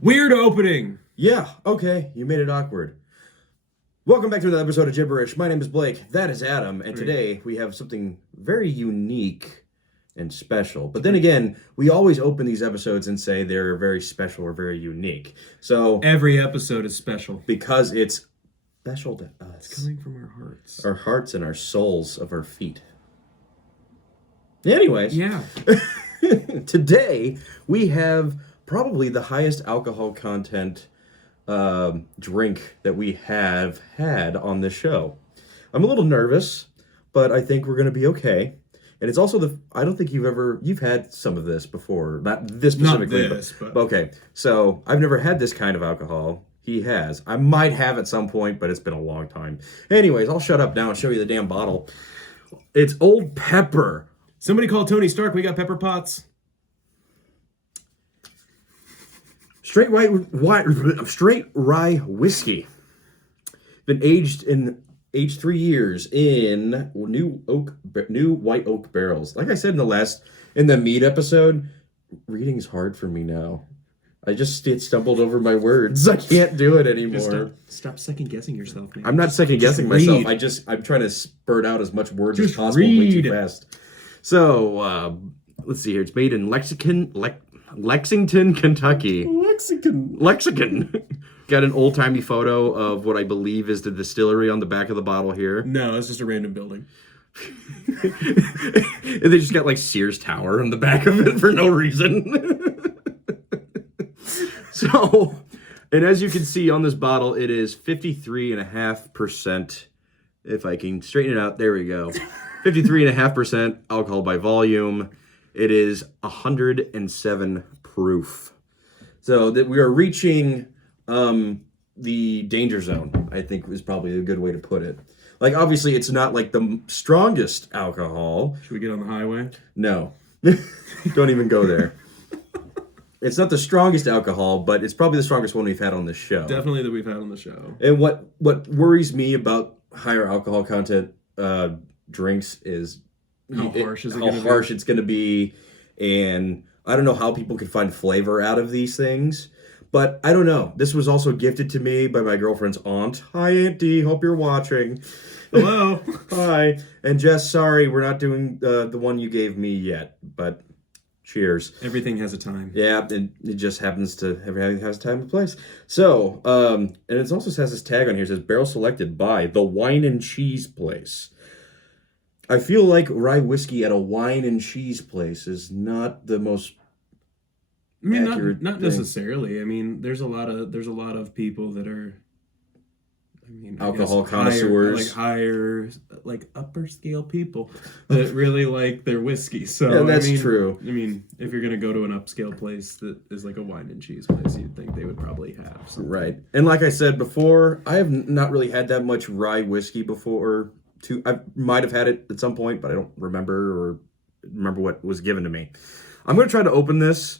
Weird opening. Yeah, okay, you made it awkward. Welcome back to another episode of JBBRish. My name is Blake, that is Adam, and today we have something very unique and special. But then again, we always open these episodes and say they're very special or very unique. So Every episode is special. because it's special to us. It's coming from our hearts. Our hearts and our souls of our feet. Anyways, Yeah. today we have probably the highest alcohol content drink that we have had on this show. I'm a little nervous, but I think we're going to be okay. And it's also I don't think you've had some of this before. Not this specifically. Not this, but okay. So I've never had this kind of alcohol. He has. I might have at some point, but it's been a long time. Anyways, I'll shut up now and show you the damn bottle. It's Old Pepper. Somebody called Tony Stark. We got pepper pots. Straight rye whiskey. Been aged 3 years in new white oak barrels. Like I said in the meat episode, reading's hard for me now. I just stumbled over my words. I can't do it anymore. Stop second guessing yourself, man. I'm not second guessing myself. I'm trying to spurt out as much words as possible way too fast. So let's see here. It's made in Lexington, Kentucky. Lexington. Got an old-timey photo of what I believe is the distillery on the back of the bottle here. No, it's just a random building. And they just got like Sears Tower on the back of it for no reason. So, and as you can see on this bottle, it is 53.5%. If I can straighten it out, there we go. 53.5% alcohol by volume. It is 107 proof. So that we are reaching the danger zone, I think is probably a good way to put it. Like, obviously, it's not like the strongest alcohol. Should we get on the highway? No. Don't even go there. It's not the strongest alcohol, but it's probably the strongest one we've had on this show. Definitely that we've had on the show. And what worries me about higher alcohol content drinks is how harsh it's going to be, and I don't know how people can find flavor out of these things, but I don't know. This was also gifted to me by my girlfriend's aunt. Hi, Auntie. Hope you're watching. Hello. Hi. And Jess, sorry, we're not doing the one you gave me yet, but cheers. Everything has a time. Yeah, and it just happens to everything has a time and place. So, and it also has this tag on here. It says barrel selected by the Wine and Cheese Place. I feel like rye whiskey at a wine and cheese place is not the most accurate not thing. necessarily. I mean, there's a lot of people that are, alcohol connoisseurs, higher, upper scale people that really like their whiskey. So yeah, that's true. I mean, if you're gonna go to an upscale place that is like a wine and cheese place, you'd think they would probably have something. Right. And like I said before, I have not really had that much rye whiskey before. I might have had it at some point, but I don't remember what was given to me. I'm going to try to open this.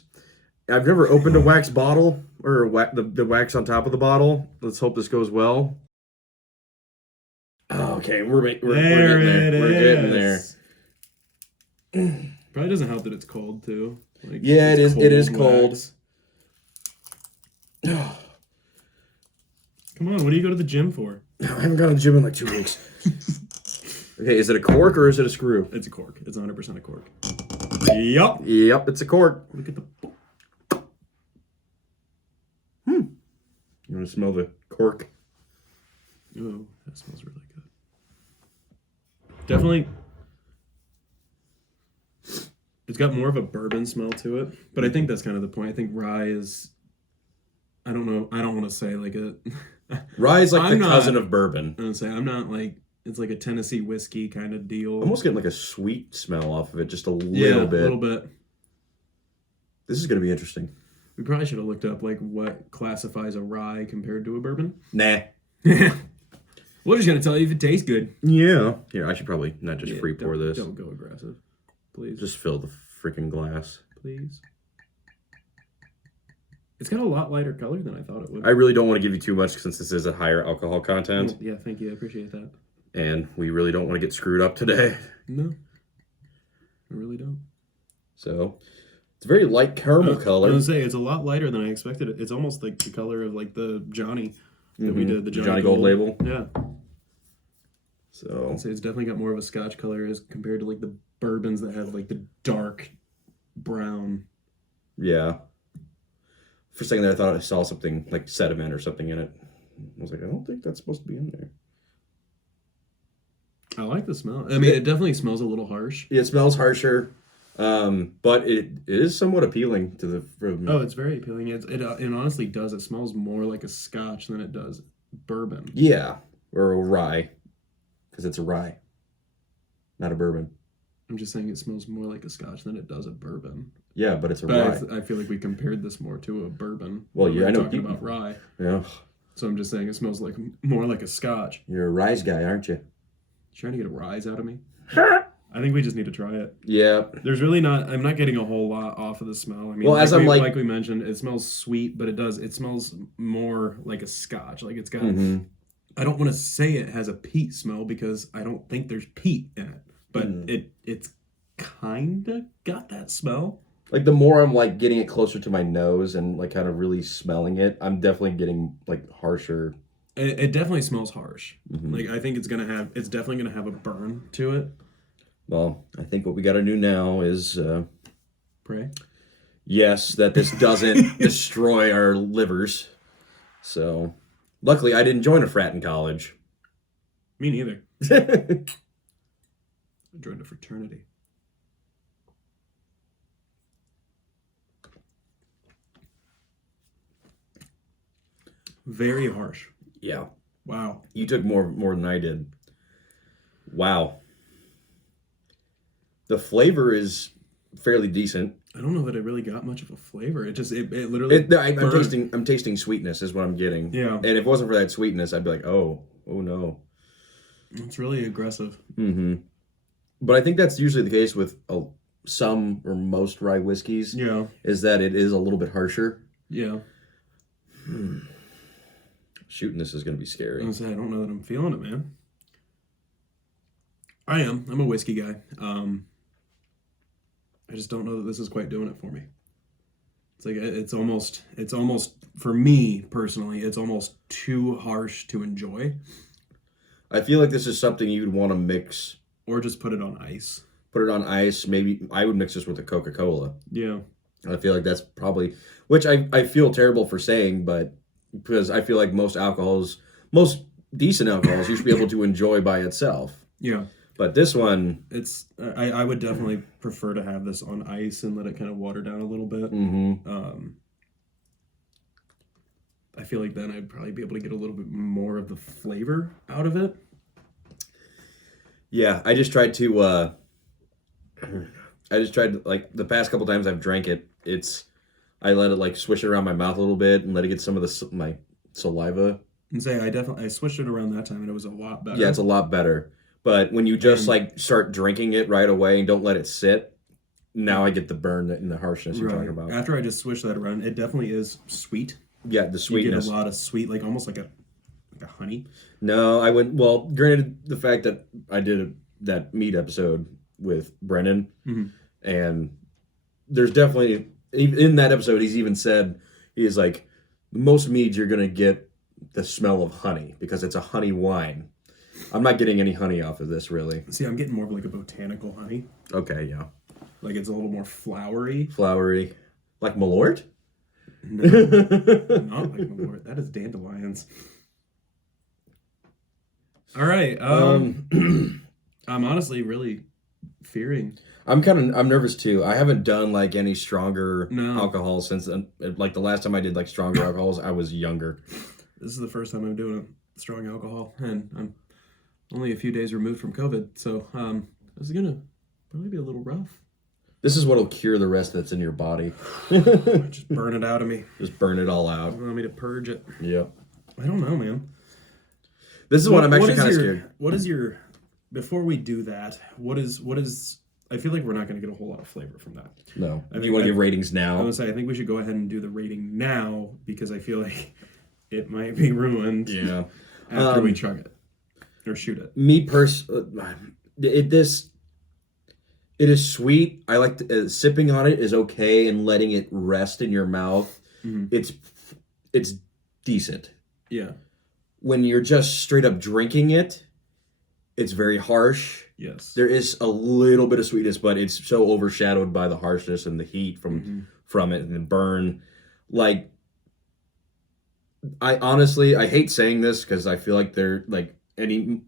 I've never opened a wax bottle or the wax on top of the bottle. Let's hope this goes well. Oh, okay, we're getting there. We're getting there. Probably doesn't help that it's cold too. Yeah, it is. It is cold. Come on, what do you go to the gym for? I haven't gone to the gym in like 2 weeks. Okay, is it a cork or is it a screw? It's a cork. It's 100% a cork. Yup. Yep, it's a cork. Look at the... You want to smell the cork? Oh, that smells really good. Definitely... It's got more of a bourbon smell to it, but I think that's kind of the point. I think rye is... I don't know. I don't want to say like a... Rye is like the cousin of bourbon. I'm going to say, I'm not like... It's like a Tennessee whiskey kind of deal. Almost getting like a sweet smell off of it, just a little bit. A little bit. This is going to be interesting. We probably should have looked up like what classifies a rye compared to a bourbon. Nah. We're just going to tell you if it tastes good. Yeah. Here, I should probably not just free pour this. Don't go aggressive. Please. Just fill the freaking glass. Please. It's got a lot lighter color than I thought it would. I really don't want to give you too much since this is a higher alcohol content. Yeah, thank you. I appreciate that. And we really don't want to get screwed up today. No. I really don't. So, It's a very light caramel I color. was gonna say it's a lot lighter than I expected. It's almost like the color of like the Johnny that we did, the Johnny Gold label. Yeah. So I'd say it's definitely got more of a Scotch color as compared to like the bourbons that have like the dark brown. yeah. For a second there, I thought I saw something like sediment or something in it. I was like, I don't think that's supposed to be in there. I like the smell. I mean, it definitely smells a little harsh. It smells harsher, but it is somewhat appealing to the fruit. Oh, it's very appealing. It honestly does. It smells more like a Scotch than it does bourbon. Yeah, or a rye, because it's a rye, not a bourbon. I'm just saying it smells more like a Scotch than it does a bourbon. Yeah, but it's a But rye. I feel like we compared this more to a bourbon. Well, yeah, I know talking people- about rye. Yeah, So I'm just saying it smells like more like a Scotch. you're a rye guy, aren't you? Trying to get a rise out of me? I think we just need to try it. Yeah. There's really not. I'm not getting a whole lot off of the smell. I mean, Well, as I'm like we mentioned, it smells sweet, but it smells more like a Scotch. Like it's got. Mm-hmm. I don't want to say it has a peat smell because I don't think there's peat in it, but it's kind of got that smell. Like the more I'm like getting it closer to my nose and like kind of really smelling it, I'm definitely getting like harsher. It definitely smells harsh. Mm-hmm. Like I think it's definitely gonna have a burn to it. Well, I think what we got to do now is, Pray. yes, that this doesn't destroy our livers. So, luckily, I didn't join a frat in college. Me neither. I joined a fraternity. Very harsh. Yeah, Wow. you took more than I did. Wow. The flavor is fairly decent. I don't know that it really got much of a flavor. It literally. I'm tasting sweetness is what I'm getting. Yeah. And if it wasn't for that sweetness, I'd be like, oh no. It's really aggressive. Mm-hmm. But I think that's usually the case with some or most rye whiskeys. Yeah. Is that it is a little bit harsher. Yeah. Shooting this is going to be scary. I don't know that I'm feeling it, man. I am. I'm a whiskey guy. I just don't know that this is quite doing it for me. It's like it's almost for me personally, it's almost too harsh to enjoy. I feel like this is something you'd want to mix. Or just put it on ice. Put it on ice. Maybe I would mix this with a Coca-Cola. Yeah. I feel like that's probably, which I feel terrible for saying, but because I feel like most decent alcohols you should be able to enjoy by itself. Yeah. But this one, I would definitely prefer to have this on ice and let it kind of water down a little bit. mm-hmm. I feel like then I'd probably be able to get a little bit more of the flavor out of it. Yeah, I just tried to like the past couple times I've drank it, I let it like swish it around my mouth a little bit and let it get some of my saliva. And say I switched it around that time and it was a lot better. Yeah, it's a lot better. But when you just like start drinking it right away and don't let it sit, now I get the burn and the harshness you're talking about. After I just switched that around, it definitely is sweet. Yeah, the sweetness. You get a lot of sweet, like almost like a honey. No, I went, well, granted the fact that I did that meat episode with Brennan, and there's definitely, in that episode, he's even said, he's like, most meads you're going to get the smell of honey because it's a honey wine. I'm not getting any honey off of this, really. See, I'm getting more of like a botanical honey. Okay, yeah. Like it's a little more flowery. Flowery. Like Malort? No, not like Malort. That is dandelions. All right. I'm honestly really fearing. I'm nervous too. I haven't done like any stronger No. alcohol since like the last time I did like stronger alcohols, I was younger. This is the first time I'm doing a strong alcohol, and I'm only a few days removed from COVID, so this is gonna probably be a little rough. This is what'll cure the rest that's in your body. Just burn it out of me. Just burn it all out. You want me to purge it? Yep. I don't know, man. This is what I'm actually kind of scared. What is your? Before we do that, what is? I feel like we're not going to get a whole lot of flavor from that. No. Do you want to give ratings I now? would say I think we should go ahead and do the rating now because I feel like it might be ruined. Yeah. After we chug it or shoot it. Me this It is sweet. I like sipping on it is okay, and letting it rest in your mouth. It's decent. Yeah. When you're just straight up drinking it, it's very harsh. Yes. There is a little bit of sweetness, but it's so overshadowed by the harshness and the heat from it and the burn. Like, I hate saying this because I feel like they're like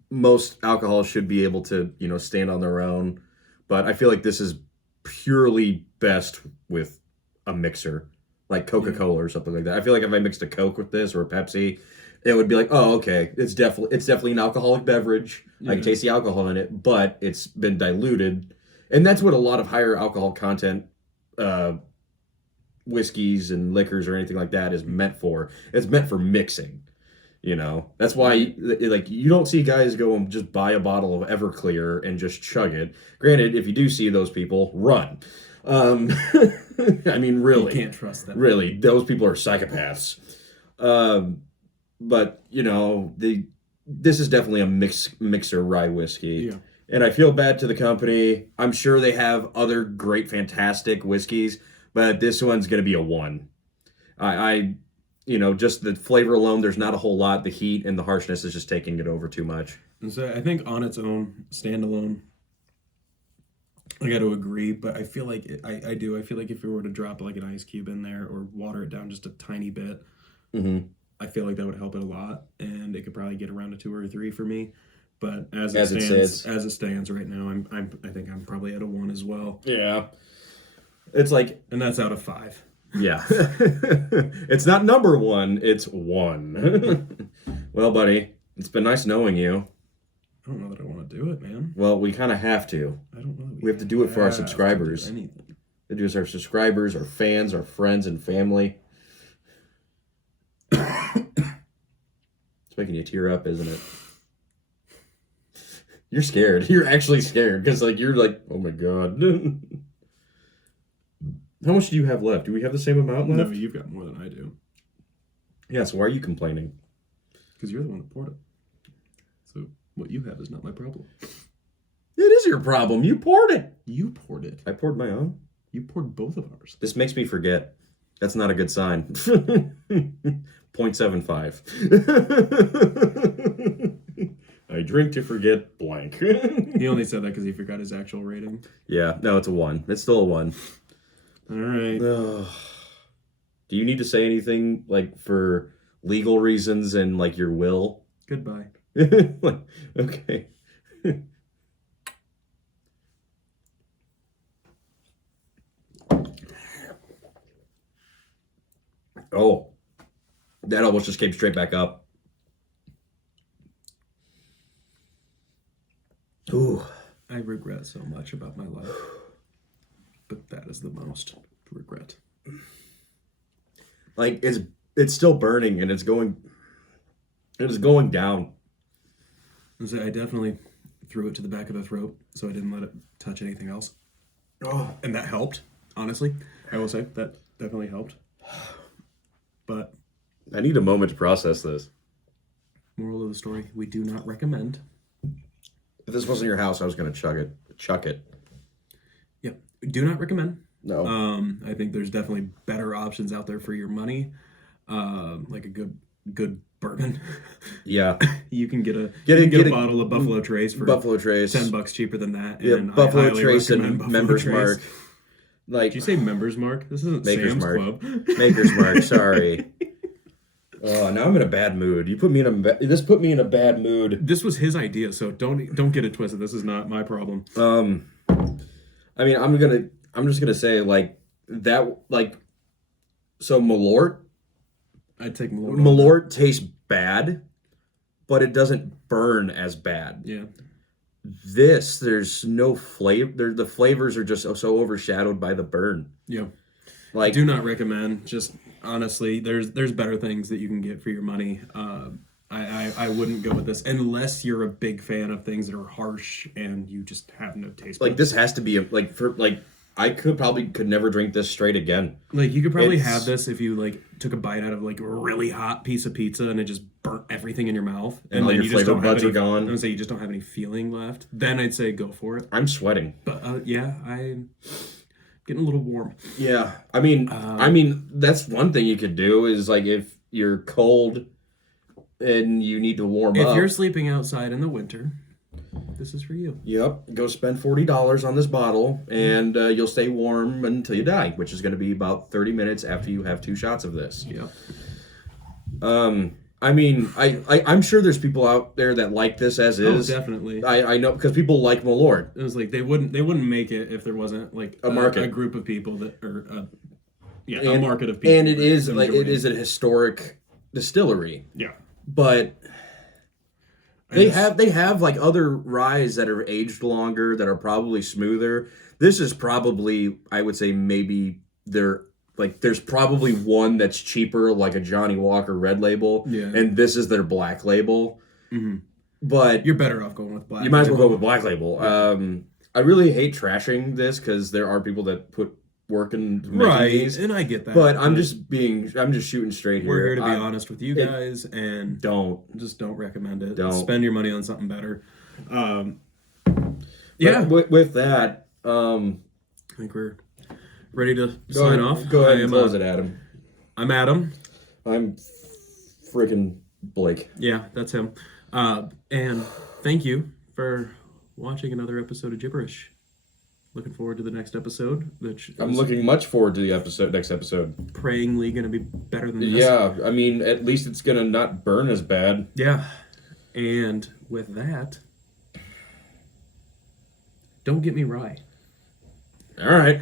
most alcohol should be able to, stand on their own, but I feel like this is purely best with a mixer, like Coca-Cola or something like that. I feel like if I mixed a Coke with this or a Pepsi, it would be like, oh, okay, it's definitely an alcoholic beverage. I can taste the alcohol in it, but it's been diluted, and that's what a lot of higher alcohol content whiskeys and liquors or anything like that is meant for. It's meant for mixing. That's why you don't see guys go and just buy a bottle of Everclear and just chug it. Granted, if you do see those people, run. I mean, really, you can't trust them. Really, those people are psychopaths. But this is definitely a mixer rye whiskey. Yeah. And I feel bad to the company. I'm sure they have other great, fantastic whiskeys, but this one's going to be a 1. Just the flavor alone, there's not a whole lot. The heat and the harshness is just taking it over too much. And so I think on its own, standalone, I got to agree, but I feel like I do. I feel like if you were to drop like an ice cube in there or water it down just a tiny bit, I feel like that would help it a lot, and it could probably get around a 2 or a 3 for me. But as it stands right now, I think I'm probably at a 1 as well. Yeah, it's like, and that's out of 5. Yeah, it's not number 1; it's 1. Well, buddy, it's been nice knowing you. I don't know that I want to do it, man. Well, we kind of have to. I don't know. We have to do it for our subscribers. Anything. To do it for our subscribers, our fans, our friends, and family. It's making you tear up, isn't it? You're scared. You're actually scared because, you're like, oh my god. How much do you have left? Do we have the same amount left? No, you've got more than I do. Yeah, so why are you complaining? Because you're the one that poured it. So what you have is not my problem. It is your problem. You poured it. You poured it. I poured my own. You poured both of ours. This makes me forget. That's not a good sign. 0.75. I drink to forget blank. He only said that because he forgot his actual rating. Yeah, no, it's a 1. It's still a 1. All right. Do you need to say anything for legal reasons and your will? Goodbye. Okay. Oh, that almost just came straight back up. Ooh. I regret so much about my life, but that is the most regret. It's still burning and it is going down. So I definitely threw it to the back of the throat, so I didn't let it touch anything else. Oh, and that helped. Honestly, I will say that definitely helped. But I need a moment to process this. Moral of the story: we do not recommend. If this wasn't your house, I was going to chuck it. Yeah, do not recommend. No. I think there's definitely better options out there for your money. Like a good bourbon. Yeah. You can get a bottle of Buffalo Trace for $10 cheaper than that. Yeah, and Buffalo Trace and Members Mark. Did you say Members Mark? This isn't Maker's Sam's Mark. Club. Maker's Mark. Sorry. Oh, now I'm in a bad mood. This put me in a bad mood. This was his idea, so don't get it twisted. This is not my problem. I mean, I'm just gonna say that. So Malort. I'd take Malort. Malort tastes bad, but it doesn't burn as bad. Yeah. There's no flavor. The flavors are just so overshadowed by the burn. Yeah. Do not recommend. Just honestly, there's better things that you can get for your money. I wouldn't go with this unless you're a big fan of things that are harsh and you just have no taste. This has to be I could never drink this straight again. Like, you could probably have this if you, like, took a bite out of, like, a really hot piece of pizza and it just burnt everything in your mouth. And all then your you just flavor don't have buds any, are gone. I would say you just don't have any feeling left. Then I'd say go for it. I'm sweating. But, yeah, I'm getting a little warm. Yeah. I mean, that's one thing you could do is, like, if you're cold and you need to warm up. If you're sleeping outside in the winter, this is for you. Yep. Go spend $40 on this bottle, and you'll stay warm until you die, which is going to be about 30 minutes after you have 2 shots of this. Yep. I mean, I'm sure there's people out there that like this as is. Oh, definitely. I know, because people like Malort. It was like they wouldn't make it if there wasn't like a market, a group of people that a market of people. And it is like it is a historic distillery. Yeah. But they have like other ryes that are aged longer that are probably smoother. This is probably, I would say, maybe there's probably one that's cheaper, like a Johnny Walker Red Label, and this is their Black Label. Mm-hmm. But you're better off going with Black. You might as well go with Black Label. I really hate trashing this because there are people that put work in making these, and I get that. But I'm just shooting straight here. We're here to be honest with you guys, and don't recommend it. Don't spend your money on something better. With that, I think we're ready to sign off. Go ahead and close it, Adam. I'm Adam. I'm freaking Blake. Yeah, that's him. And thank you for watching another episode of JBBRish. Looking forward to the next episode. I'm looking much forward to the next episode. Prayingly going to be better than this. Yeah, I mean, at least it's going to not burn as bad. Yeah. And with that, don't get me rye. All right.